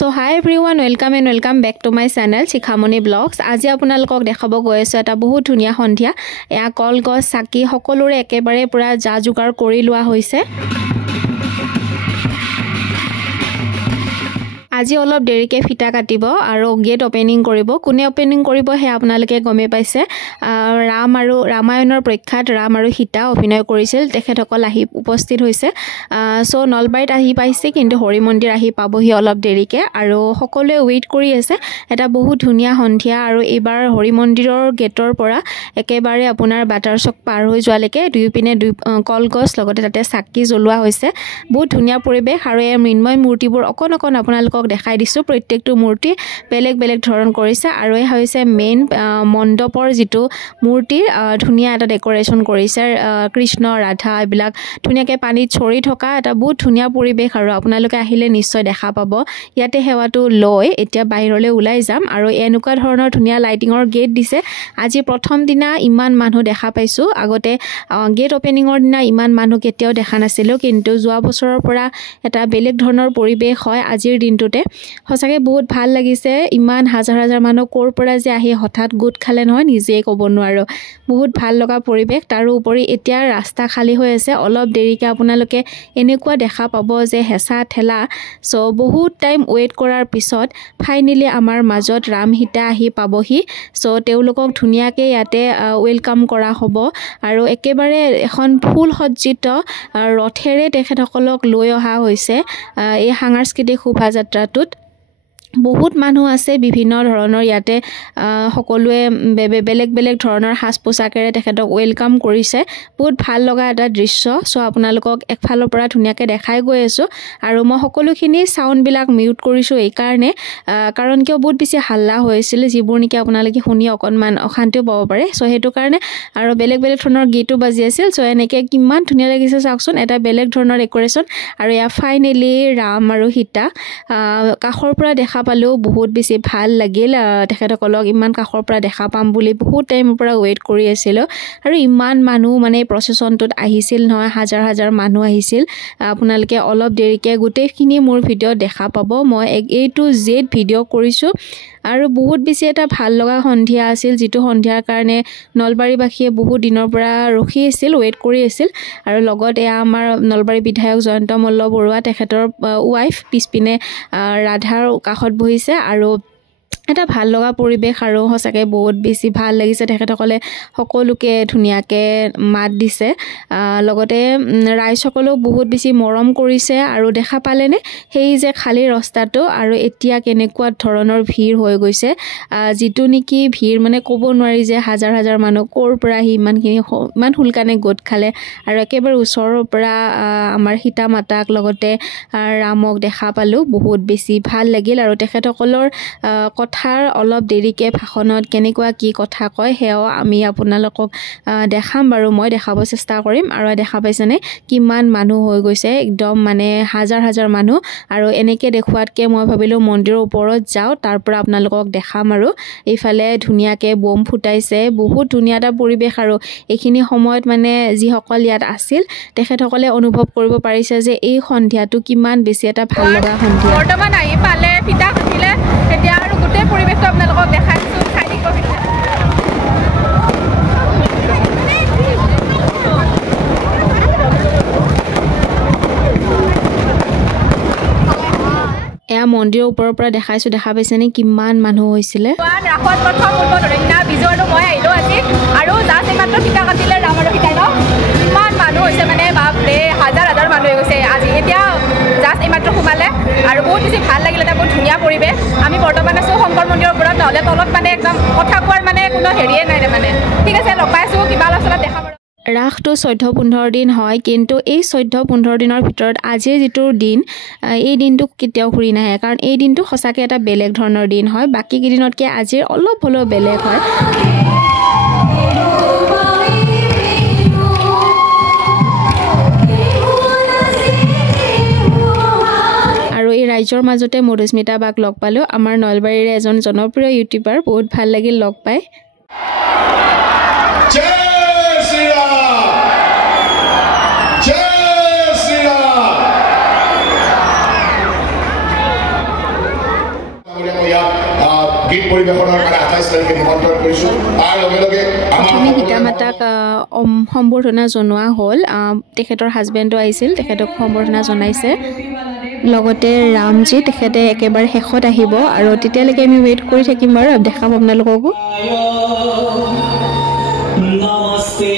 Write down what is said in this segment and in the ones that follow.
So hi everyone, welcome and welcome back to my channel Shikhamoni Vlogs. আজি আপোনালোকক দেখাব গৈ আছো এটা বহুত ধুনিয়া সন্ধিয়া এয়া কলগছ সাকি সকলোৰে একেবাৰে পুৰা যা যোগাৰ কৰি লোৱা হৈছে আজি অলপ দেৰিকে ফিটা কাটিব আৰু গেট ওপেনিং কৰিব কোনে ওপেনিং কৰিব হে আপোনালোকে গমে পাইছে ৰাম আৰু ৰামায়ণৰ প্ৰখ্যাত ৰাম আৰু সীতা অভিনয় কৰিছিল তেখেতসকল আহি উপস্থিত হৈছে সো নলবাৰীত আহি পাইছে কিন্তু হৰি মন্দিৰ আহি পাবহি অলপ দেৰিকে আৰু সকলোৱে ৱেইট কৰি আছে এটা বহুত ধুনিয়া সন্ধিয়া আৰু এবাৰ হৰি মন্দিৰৰ গেটৰ পৰা একেবাৰে আপোনাৰ বাটাৰ চক পাৰ হৈ যোৱালৈকে দুই পিনে কলগছ লগতে তাতে চাকি জ্বলোৱা হৈছে বহুত ধুনিয়া পৰিবেশ আৰু এই মৃন্ময় মূৰ্তিবোৰ অকন আপোনালোকক দেখাই দিছো প্ৰত্যেকটো মূৰ্তি বেলেগ বেলেগ ধৰণ কৰিছে আৰু এই হৈছে মেইন মণ্ডপৰ যেটো মূৰ্তিৰ ধুনিয়া এটা ডেকোৰেশন কৰিছে কৃষ্ণ ৰাধা এইবিলাক ধুনিয়াকে পানীত ছৰি থকা এটা বহুত ধুনিয়া পৰিবেশ আৰু আপোনালোকে আহিলে নিশ্চয় দেখা পাব ইয়াতে হেৱাটো লয় এতিয়া বাহিৰলৈ ওলাই যাম আৰু এনেকুৱা ধৰণৰ ধুনিয়া লাইটিংৰ গেট দিছে আজি প্ৰথম দিনা ইমান মানুহ দেখা পাইছো আগতে গেট ওপেনিংৰ দিনা ইমান মানুহ কেতিয়াও দেখা নাছিলো কিন্তু যোৱা বছৰৰ পৰা এটা বেলেগ ধৰণৰ পৰিবেশ হয় আজিৰ দিনটোতে হসাকে বহুত ভাল লাগিছে ইমান হাজাৰ হাজাৰ মানুহ কোৰ পৰা যে আহি হঠাৎ গুট খালে নহয় নিজে ক'ব নোৱাৰো বহুত ভাল লগা পৰিবেশ তাৰ উপৰি এতিয়া ৰাস্তা খালি হৈ আছে অলপ দেৰিকে আপোনালোকে এনেকুৱা দেখা পাব যে হেঁচা ঠেলা সো বহুত টাইম ৱেইট কৰাৰ পিছত ফাইনালি আমাৰ মাজত ৰাম সীতা আহি পাবহি সো তেওঁলোকক ধুনিয়াকে ইয়াতে ওয়েলকাম কৰা হ'ব আৰু একেবাৰে এখন ফুল সজ্জিত ৰথেৰে তেখেতসকলক লৈ অহা হৈছে এই সাংস্কৃতিক শোভাযাত্ৰাটোত বহুত মানুহ আছে বিভিন্ন ধৰণৰ ইয়াতে সকলোৱে বেলেগ বেলেগ ধৰণৰ হাস পোছাকেৰে তেখেতক ওয়েলকাম কৰিছে বহুত ভাল লগা এটা দৃশ্য সো আপোনালোকক একফালৰ পৰা ধুনিয়াকে দেখাই গৈ আছো আৰু মই সকলোখিনি সাউন্ড বিলাক মিউট কৰিছো এই কাৰণে কাৰণ কিয় বহুত বেছি হাল্লা হৈছিল যিবোৰ নেকি আপোনালোকে শুনি অকনমান অশান্তি পাব পাৰে সো হেতু কাৰণে আৰু বেলেগ বেলেগ ধৰণৰ গীতো বাজি আছিল সো এনেকে কিমান ধুনিয়া লাগিছে চাওকচোন এটা বেলেগ ধৰণৰ ডেকোৰেশন আৰু ইয়া ফাইনালি ৰাম আৰু সীতা কাখৰ পৰা দেখা পালো বহুত বেছি ভাল লাগিল তেখেতসকলক ইমান কাখৰ পৰা দেখা পাম বুলি বহুত টাইমৰ পৰা ৱেইট কৰি আছিল আৰু ইমান মানুহ মানে প্ৰসেছনটোত আহিছিল নহয় হাজাৰ হাজাৰ মানুহ আহিছিল আপোনালোকে অলপ দেৰিকে গোটেইখিনি মোৰ ভিডিও দেখা পাব মই A to Z ভিডিও কৰিছো আৰু বহুত বেছি এটা ভাল লগা সন্ধিয়া আছিল যেটো সন্ধিয়াৰ কাৰণে নলবাৰীবাসীয়ে বহুত দিনৰ পৰা ৰখি আছিল ৱেইট কৰি আছিল আৰু লগত এয়া আমাৰ নলবাৰী বিধায়ক জয়ন্ত মল্ল বৰুৱা তেখেতৰ ওয়াইফ পিছপিনে ৰাধাৰ কাখত বহিছে আৰু এটা ভাল লগা পৰিবেশ আৰু হসাকে বহুত বেছি ভাল লাগিছে তেখেতসকলে সকলোকে ধুনিয়াকে মাত দিছে লগতে ৰাইজসকলক বহুত বেছি মৰম কৰিছে আৰু দেখা পালেনে সেই যে খালি ৰাস্তাটো আৰু এতিয়া কেনেকুৱা ধৰণৰ ভিৰ হৈ গৈছে যেটো নেকি ভিৰ মানে ক'ব নোৱাৰি যে হাজাৰ হাজাৰ মানুহ কোৰ পৰা ইমান হুলকানে গোট খালে আৰু একেবাৰে ওচৰৰ পৰা আমাৰ সীতা মাতাক লগতে ৰামক দেখা পালো বহুত বেছি ভাল লাগিল আৰু তেখেতসকলৰ কথাৰ অলপ দেৰিকে ভাষণত কেনেকুৱা কি কথা কয় হেও আমি আপোনালোকক দেখাম বাৰু মই দেখাব চেষ্টা কৰিম আৰু দেখা পাইছেনে কিমান মানুহ হৈ গৈছে একদম মানে হাজাৰ হাজাৰ মানুহ আৰু এনেকে দেখুৱাতকে মই ভাবিলো মন্দিৰৰ ওপৰত যাও তাৰ পৰা আপোনালোকক দেখাম আৰু এইফালে ধুনিয়াকে বম ফুটাইছে বহুত ধুনিয়া এটা পৰিবেশ আৰু এইখিনি সময়ত মানে যি সকল ইয়াত আছিল তেখেতসকলে অনুভৱ কৰিব পাৰিছে যে এই সন্ধিয়াটো কিমান বেছি এটা ভাল লগা সন্ধিয়া বৰ্তমান আহি পালে পিতা খাটিলে এতিয়া আৰু গোটেই পৰিবেশটো আপোনালোকক দেখাইছো চাই দিব এয়া মন্দিৰৰ ওপৰৰ পৰা দেখাইছো দেখা পাইছেনে কিমান মানুহ হৈছিল ৰাখত প্ৰথম উদ্বোধনীনা বিজয়টো মই আহিলো আজি আৰু জাষ্ট এইমাত্ৰ পিতা কাটিলে ৰাম আৰু সীতাই ন ইমান মানুহ হৈছে মানে বাপৰে হাজাৰ হাজাৰ মানুহ হৈ গৈছে আজি এতিয়া জাষ্ট এইমাত্ৰ সোমালে আৰু বহুত বেছি ভাল লাগিলে এটা বহুত ধুনীয়া পৰিবেশ আমি বৰ্তমান আছো শংকৰ মন্দিৰৰ ওপৰত নহ'লে তলত মানে একদম কথা কোৱাৰ মানে কোনো হেৰিয়ে নাই মানে ঠিক আছে লগ পাইছো কিবা আলোচনা দেখাম ৰাখটো 14-15 দিন হয় কিন্তু এই 14-15 দিনৰ ভিতৰত আজিৰ যেটো দিন এই দিনটো কেতিয়াও ঘূৰি নাহে কাৰণ এই দিনটো হসাকে এটা বেলেগ ধৰণৰ দিন হয় বাকি দিনতকে আজিৰ অলপ হলেও বেলেগ হয় আৰু এই ৰাইজৰ মাজতে মধুস্মিতা বাক লগ পালো আমাৰ নলবাৰীৰ এজন জনপ্ৰিয় ইউটিউবাৰ বহুত ভাল লাগিল লগ পাই গীত পৰিৱেশনৰ কাৰণে 28 তাৰিখে নিমন্ত্ৰণ কৰিছোঁ তাৰ লগে লগে প্ৰথমে সীতা মাতাক সম্বৰ্ধনা জনোৱা হ'ল তেখেতৰ হাজবেণ্ডো আহিছিল তেখেতক সম্বৰ্ধনা জনাইছে লগতে ৰামজী তেখেতে একেবাৰে শেষত আহিব আৰু তেতিয়ালৈকে আমি ৱেইট কৰি থাকিম আৰু দেখাম আপোনালোককো নমস্তে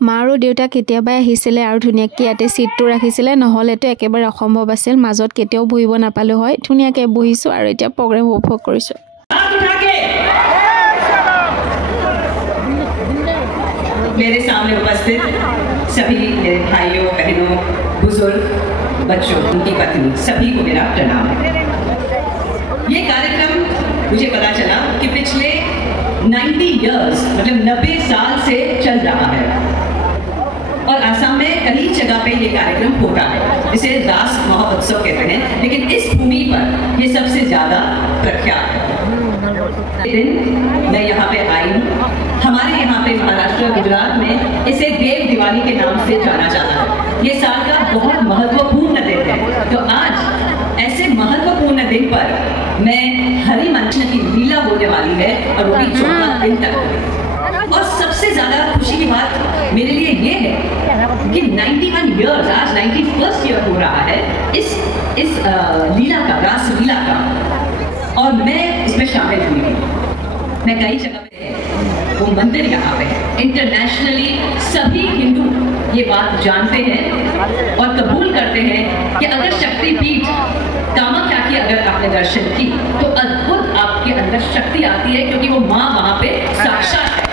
মা আৰু দেউতা কেতিয়াবাই আহিছিলে আৰু ধুনীয়াকৈ ইয়াতে ছিটটো ৰাখিছিলে নহ'লেতো একেবাৰে অসম্ভৱ আছিল মাজত কেতিয়াও বহিব নাপালোঁ হয় ধুনীয়াকৈ বহিছোঁ আৰু এতিয়া প্ৰগ্ৰেম উপভোগ কৰিছোঁ मेरे सामने उपस्थित सभी मेरे भाइयों बहनों बुजुर्ग बच्चों उनकी पत्नी सभी को मेरा प्रणाम ये कार्यक्रम मुझे पता चला कि पिछले 90 इयर्स मतलब 90 साल से चल रहा है और असम में कई जगह पे ये कार्यक्रम होता है इसे रास महोत्सव कहते हैं लेकिन इस भूमि पर ये सबसे ज़्यादा प्रख्यात है दिन मैं यहाँ पे आई हूँ हमारे यहाँ पे महाराष्ट्र गुजरात में इसे देव दिवाली के नाम से जाना जाता है ये साल का बहुत महत्वपूर्ण दिन है तो आज ऐसे महत्वपूर्ण दिन पर मैं हरि मंच की लीला होने वाली है और वो भी 14 दिन तक और सबसे ज्यादा खुशी की बात मेरे लिए ये है कि 91 इयर्स आज 91st ईयर हो रहा है इस लीला का रास लीला का और मैं इसमें शामिल हुई मैं कई जगह पे वो मंदिर यहाँ पे इंटरनेशनली सभी हिंदू ये बात जानते हैं और कबूल करते हैं कि अगर शक्तिपीठ कामाख्या की अगर आपने दर्शन की तो अद्भुत आपके अंदर शक्ति आती है क्योंकि वो माँ वहाँ पे साक्षात है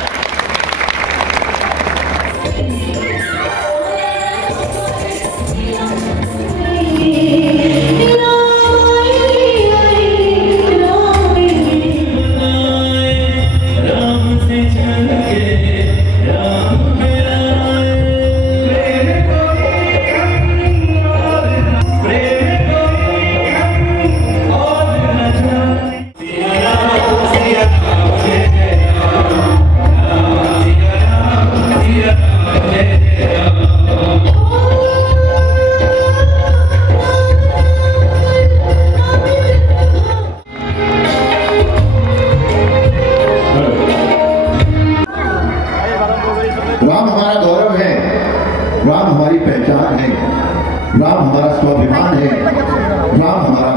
राम हमारा गौरव है राम हमारी पहचान है राम हमारा स्वाभिमान है राम हमारा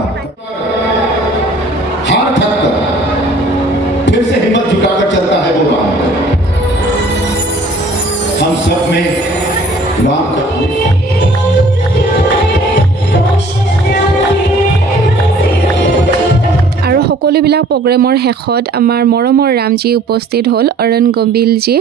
हार थक कर फिर से हिम्मत जुटाकर चलता है वो राम हम सब में राम का আৰু সকলোবিলাক প্ৰগ্ৰেমৰ শেষত আমাৰ মৰমৰ ৰামজী উপস্থিত হ'ল অৰুণ গম্বিলজী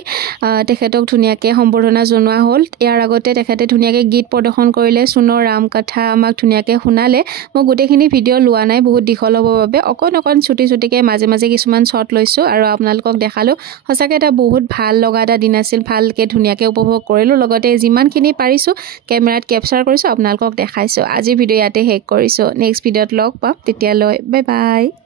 তেখেতক ধুনীয়াকৈ সম্বৰ্ধনা জনোৱা হ'ল ইয়াৰ আগতে তেখেতে ধুনীয়াকৈ গীত প্ৰদৰ্শন কৰিলে সোণৰ ৰাম কথা আমাক ধুনীয়াকৈ শুনালে মই গোটেইখিনি ভিডিঅ' লোৱা নাই বহুত দীঘল হ'বৰ বাবে অকণ ছুটিকৈ মাজে মাজে কিছুমান শ্বট লৈছোঁ আৰু আপোনালোকক দেখালোঁ সঁচাকৈ এটা বহুত ভাল লগা এটা দিন আছিল ভালকৈ ধুনীয়াকৈ উপভোগ কৰিলোঁ লগতে যিমানখিনি পাৰিছোঁ কেমেৰাত কেপচাৰ কৰিছোঁ আপোনালোকক দেখাইছোঁ আজি ভিডিঅ' ইয়াতে শেষ কৰিছোঁ নেক্সট ভিডিঅ'ত লগ পাম তেতিয়ালৈ বাই বাই